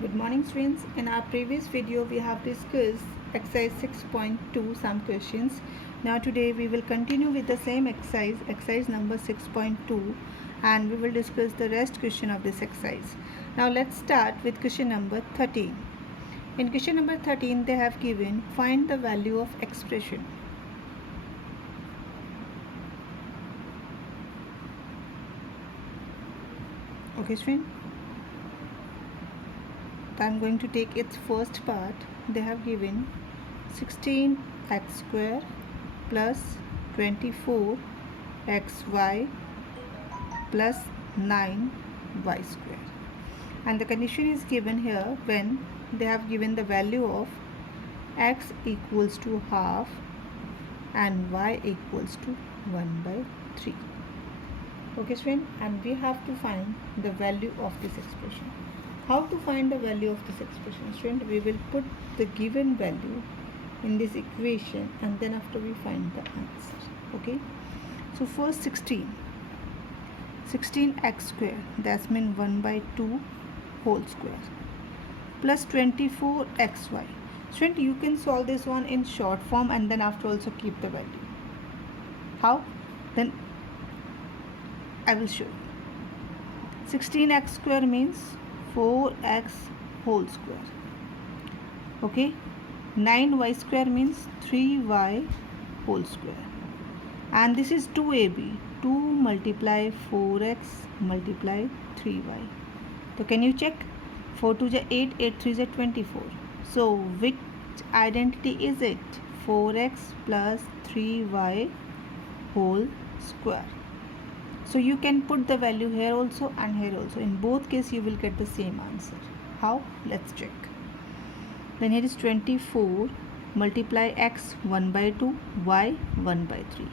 Good morning students. In our previous video we have discussed exercise 6.2 some questions. Now today we will continue with the same exercise number 6.2, and we will discuss the rest question of this exercise. Now let's start with question number 13. In question number 13 they have given find the value of expression. Okay student. I'm going to take its first part. They have given 16x square plus 24xy plus 9y square, and the condition is given here when they have given the value of x equals to half and y equals to 1/3. Okay student, and we have to find the value of this expression. How to find the value of this expression? Student, we will put the given value in this equation and then after we find the answer. Okay, so first 16x square, that's mean 1/2 whole square, plus 24xy. Student, you can solve this one in short form and then after also keep the value. How? Then I will show you. 16x square means 4x whole square. Okay, 9y square means 3y whole square, and this is 2ab, 2 multiply 4x multiply 3y. So can you check? 4 2 is 8, 8 3 is 24. So which identity is it? 4x plus 3y whole square. So you can put the value here also and here also. In both cases you will get the same answer. How? Let's check. Then here is 24 multiply x 1/2, y 1/3.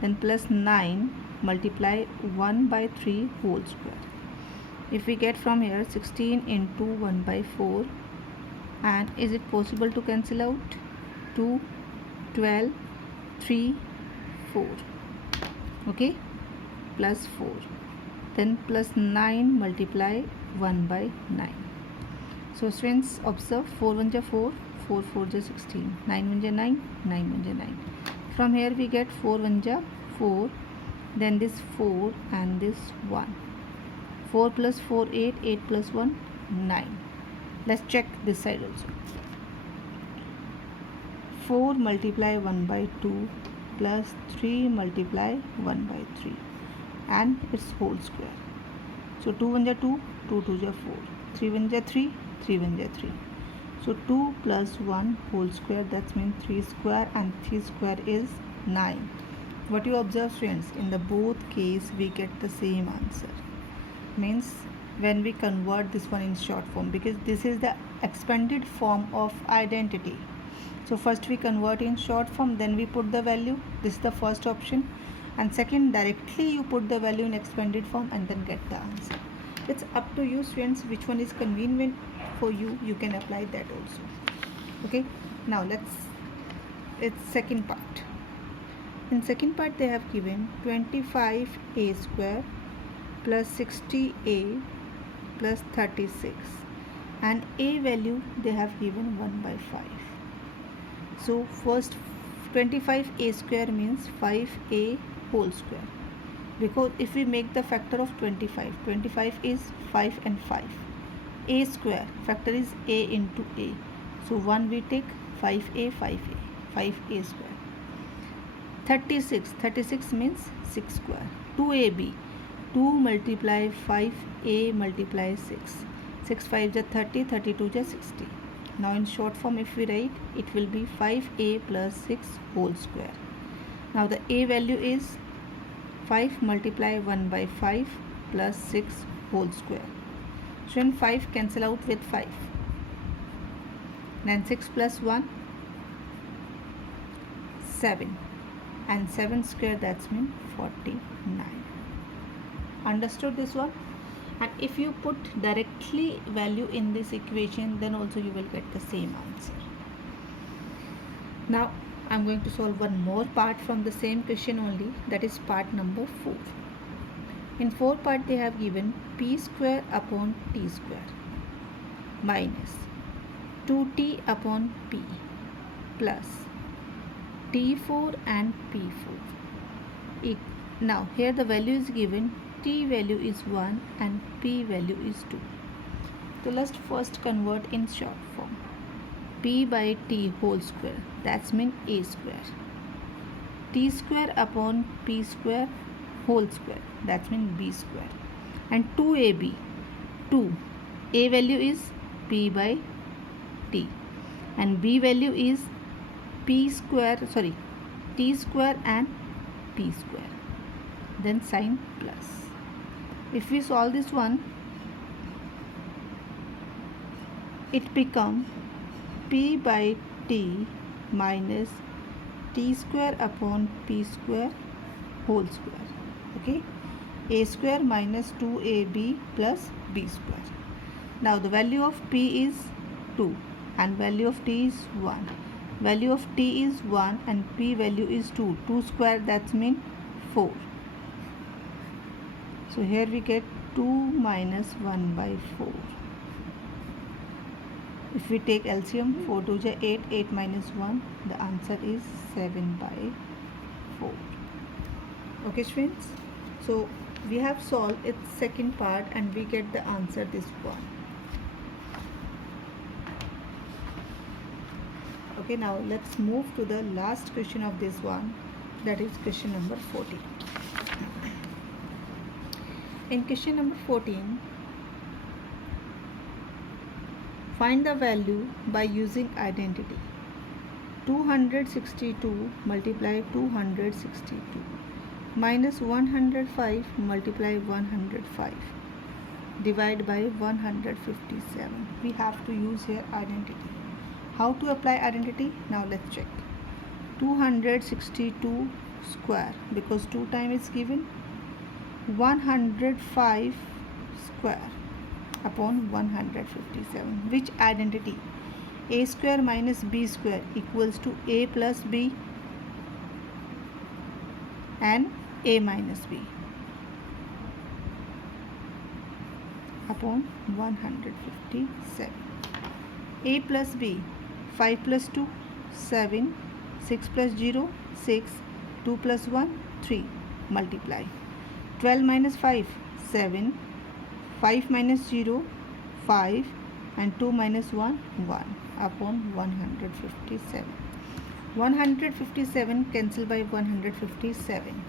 Then plus 9 multiply 1/3 whole square. If we get from here 16 into 1/4, and is it possible to cancel out? 2, 12, 3, 4. Okay, plus 4, then plus 9 multiply 1/9. So students observe, 4 1 is 4, 4 4 is 16, 9 1 is 9, 9 1 is 9. From here we get 4 1 is 4, then this 4 and this 1. 4 plus 4 8, 8 plus 1 9. Let's check this side also. 4 multiply 1/2 plus 3 multiply 1/3 and its whole square. So 2 1 is 2, 2 2 is 4, 3 1 is 3, 3 1 is 3. So 2 plus 1 whole square, that means 3 square, and 3 square is 9. What you observe students, in the both case we get the same answer. Means when we convert this one in short form, because this is the expanded form of identity. So first we convert in short form, then we put the value. This is the first option. And second, directly you put the value in expanded form and then get the answer. It's up to you students, which one is convenient for you. You can apply that also. Okay, now it's second part. In second part they have given 25a square plus 60a plus 36, and a value they have given 1/5. So first 25a square means 5a whole square, because if we make the factor of 25, 25 is 5 and 5. A square factor is a into a, so 1 we take 5a 5a, 5a square. 36, 36 means 6 square. 2ab, 2 multiply 5a multiply 6, 6 5 is 30, 32 is 60. Now in short form if we write, it will be 5a plus 6 whole square. Now the a value is 5 multiply 1/5 plus 6 whole square. So in 5 cancel out with 5. Then 6 plus 1 7, and 7 square, that's mean 49. Understood this one? And if you put directly value in this equation, then also you will get the same answer. Now I'm going to solve one more part from the same question only, that is part number 4. In 4 part they have given p square upon t square. minus 2t upon p plus t4 and p4. Now here the value is given, t value is 1 and p value is 2. So let's first convert in short form. P by t whole square, that's mean a square. T square upon p square whole square, that's mean b square. And 2ab, 2, a value is p by t and b value is t square and p square. Then sign plus. If we solve this one, it become p by t minus t square upon p square whole square. Okay, a square minus 2ab plus b square. Now the value of p is 2 and value of t is 1. Value of t is 1 and p value is 2. 2 square, that's mean 4. So here we get 2 minus 1 by 4. If we take LCM, 4 2 is 8, 8 minus 1, the answer is 7 by 4. Okay friends, so we have solved its second part and we get the answer this one. Okay, now let's move to the last question of this one, that is question number 14. In question number 14, find the value by using identity. 262 multiply 262 minus 105 multiply 105 divide by 157. We have to use here identity. How to apply identity? Now let's check. 262 square, because 2 times is given, 105 square upon 157. Which identity? A square minus b square equals to a plus b and a minus b upon 157. A plus b, 5 plus 2, 7, 6 plus 0, 6, 2 plus 1, 3, multiply. 12 minus 5, 7, 5 minus 0, 5 and 2 minus 1, 1 upon 157. 157 cancel by 157.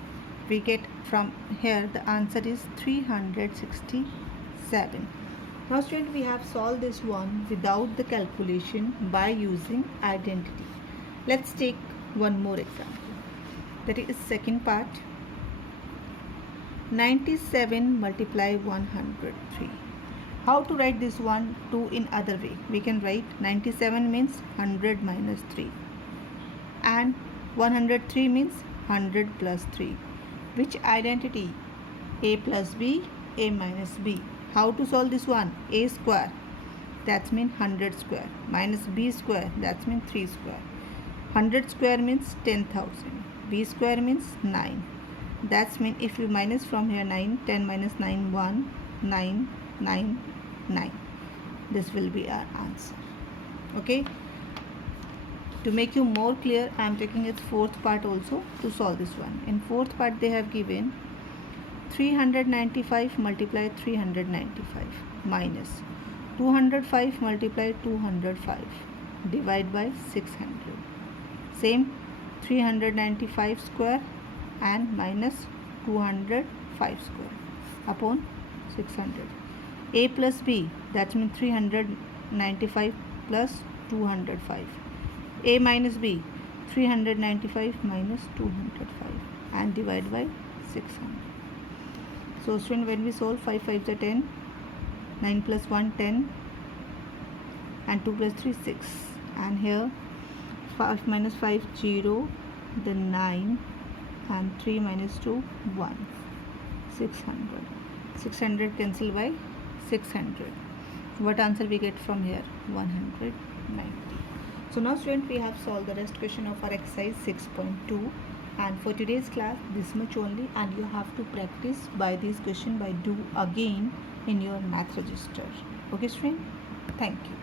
We get from here the answer is 367. Now student, we have solved this one without the calculation by using identity. Let's take one more example. That is second part. 97 multiply 103. How to write this one two in other way? We can write 97 means 100 minus 3 and 103 means 100 plus 3. Which identity? A plus b, a minus b. How to solve this one? A square, that's mean 100 square, minus b square, that's mean 3 square. 100 square means 10,000. B square means 9. That's mean if you minus from here 9, 10 minus 9, 1, 9, 9, 9. This will be our answer. Okay. To make you more clear, I am taking its fourth part also to solve this one. In fourth part they have given 395 multiply 395 minus 205 multiply 205 divide by 600. Same 395 square and minus 205 square upon 600. A plus b, that means 395 plus 205. A minus b, 395 minus 205 and divide by 600. So student, when we solve 5 5s are 10, 9 plus 1 10 and 2 plus 3 6, and here 5 minus 5 0, then 9 and 3 minus 2 1, 600. 600 cancel by 600. What answer we get from here? 190. So now student, we have solved the rest question of our exercise 6.2. And for today's class, this much only, and you have to practice by this question by do again in your math register. Okay student? Thank you.